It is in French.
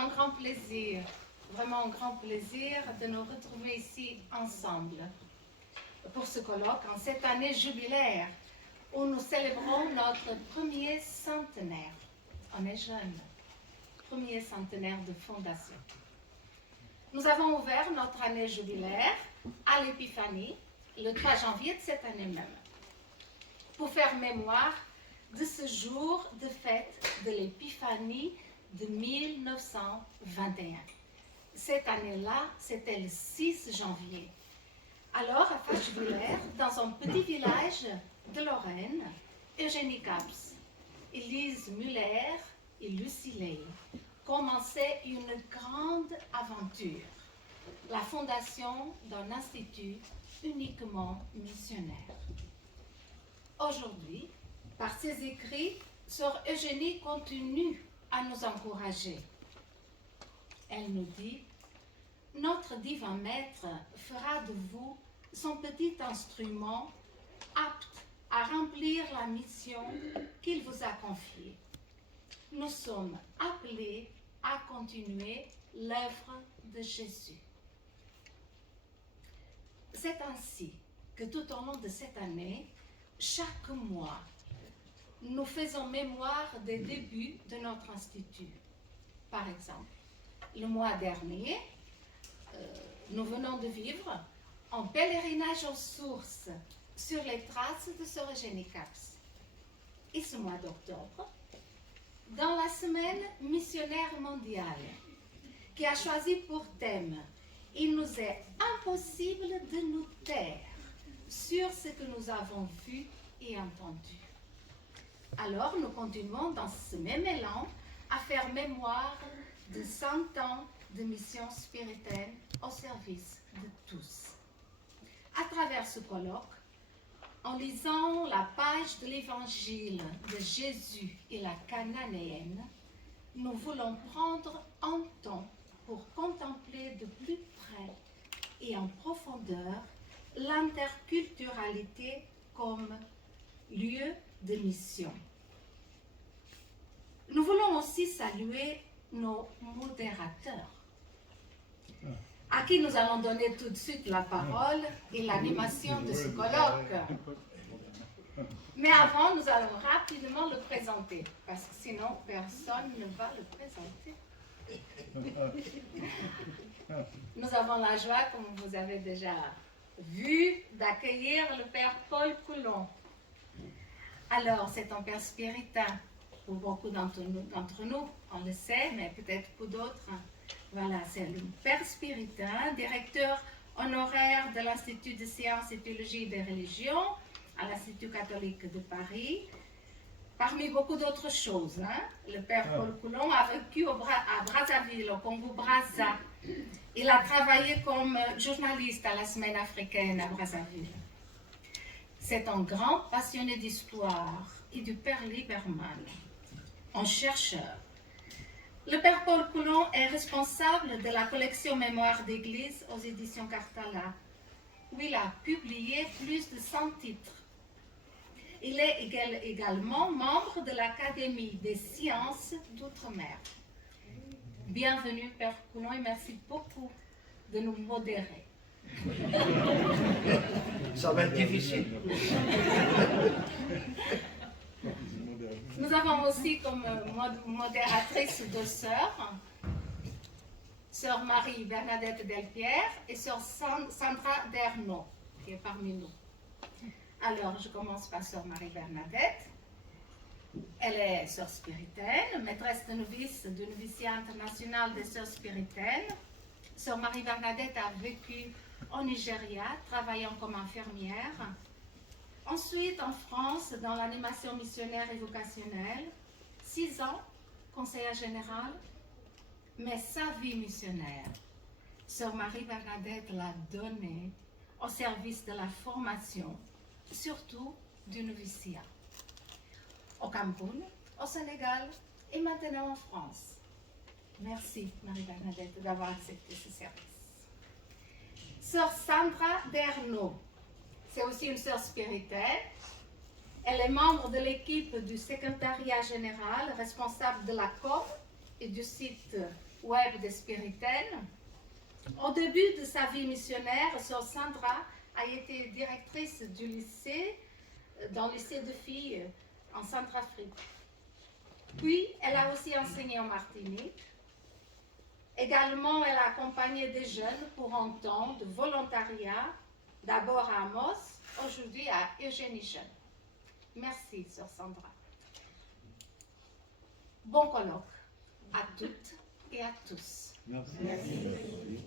un grand plaisir, vraiment un grand plaisir de nous retrouver ici ensemble pour ce colloque en cette année jubilaire où nous célébrons notre premier centenaire. On est jeune, premier centenaire de fondation. Nous avons ouvert notre année jubilaire à l'Épiphanie le 3 janvier de cette année même pour faire mémoire de ce jour de fête de l'Épiphanie de 1921. Cette année-là, c'était le 6 janvier. Alors, à fête jubilaire, dans un petit village de Lorraine, Eugénie Caps, Élise Muller et Lucie Ley commençaient une grande aventure, la fondation d'un institut uniquement missionnaire. Aujourd'hui, par ses écrits, Sœur Eugénie continue à nous encourager. Elle nous dit: notre divin maître fera de vous son petit instrument apte à remplir la mission qu'il vous a confiée. Nous sommes appelés à continuer l'œuvre de Jésus. C'est ainsi que tout au long de cette année, chaque mois, nous faisons mémoire des débuts de notre institut. Par exemple, le mois dernier, nous venons de vivre un pèlerinage aux sources sur les traces de Sœur Eugénie Caps. Et ce mois d'octobre, dans la semaine missionnaire mondiale, qui a choisi pour thème « Il nous est impossible de nous taire sur ce que nous avons vu et entendu ». Alors, nous continuons dans ce même élan à faire mémoire de 100 ans de mission spirituelle au service de tous. À travers ce colloque, en lisant la page de l'évangile de Jésus et la Cananéenne, nous voulons prendre un temps pour contempler de plus près et en profondeur l'interculturalité comme lieu de mission. Nous voulons aussi saluer nos modérateurs, à qui nous allons donner tout de suite la parole et l'animation de ce colloque. Mais avant, nous allons rapidement le présenter, parce que sinon, personne ne va le présenter. Nous avons la joie, comme vous avez déjà vu, d'accueillir le Père Paul Coulon. Alors, c'est un Père spiritain. Pour beaucoup d'entre nous, on le sait, mais peut-être pour d'autres. Voilà, c'est le Père spiritain, directeur honoraire de l'Institut de sciences et théologie des religions à l'Institut catholique de Paris. Parmi beaucoup d'autres choses, le Père Paul Coulon a vécu à Brazzaville, au Congo-Brazza. Il a travaillé comme journaliste à la Semaine africaine à Brazzaville. C'est un grand passionné d'histoire et du Père Lieberman, un chercheur. Le Père Paul Coulon est responsable de la collection Mémoire d'Église aux éditions Cartala, où il a publié plus de 100 titres. Il est également membre de l'Académie des sciences d'Outre-mer. Bienvenue, Père Coulon, et merci beaucoup de nous modérer. Ça va être difficile. Nous avons aussi comme modératrice deux sœurs, Sœur Marie-Bernadette Delpierre et Sœur Sandra Dernaud, qui est parmi nous. Alors, je commence par Sœur Marie-Bernadette. Elle est sœur spiritaine, maîtresse de novice du noviciat international des sœurs spiritaines. Sœur Marie-Bernadette a vécu au Nigeria, travaillant comme infirmière. Ensuite, en France, dans l'animation missionnaire et vocationnelle, 6 ans, conseillère générale, mais sa vie missionnaire, Sœur Marie-Bernadette l'a donnée au service de la formation, surtout du noviciat. Au Cameroun, au Sénégal et maintenant en France. Merci, Marie-Bernadette, d'avoir accepté ce service. Sœur Sandra Dernaud, c'est aussi une sœur spirituelle. Elle est membre de l'équipe du secrétariat général, responsable de la COP et du site web de Spiritaine. Au début de sa vie missionnaire, Sœur Sandra a été directrice du lycée, dans le lycée de filles en Centrafrique. Puis, elle a aussi enseigné en Martinique. Également, elle a accompagné des jeunes pour un temps de volontariat, d'abord à Amos, aujourd'hui à Eugénie Jeune. Merci, Sœur Sandra. Bon colloque à toutes et à tous. Merci.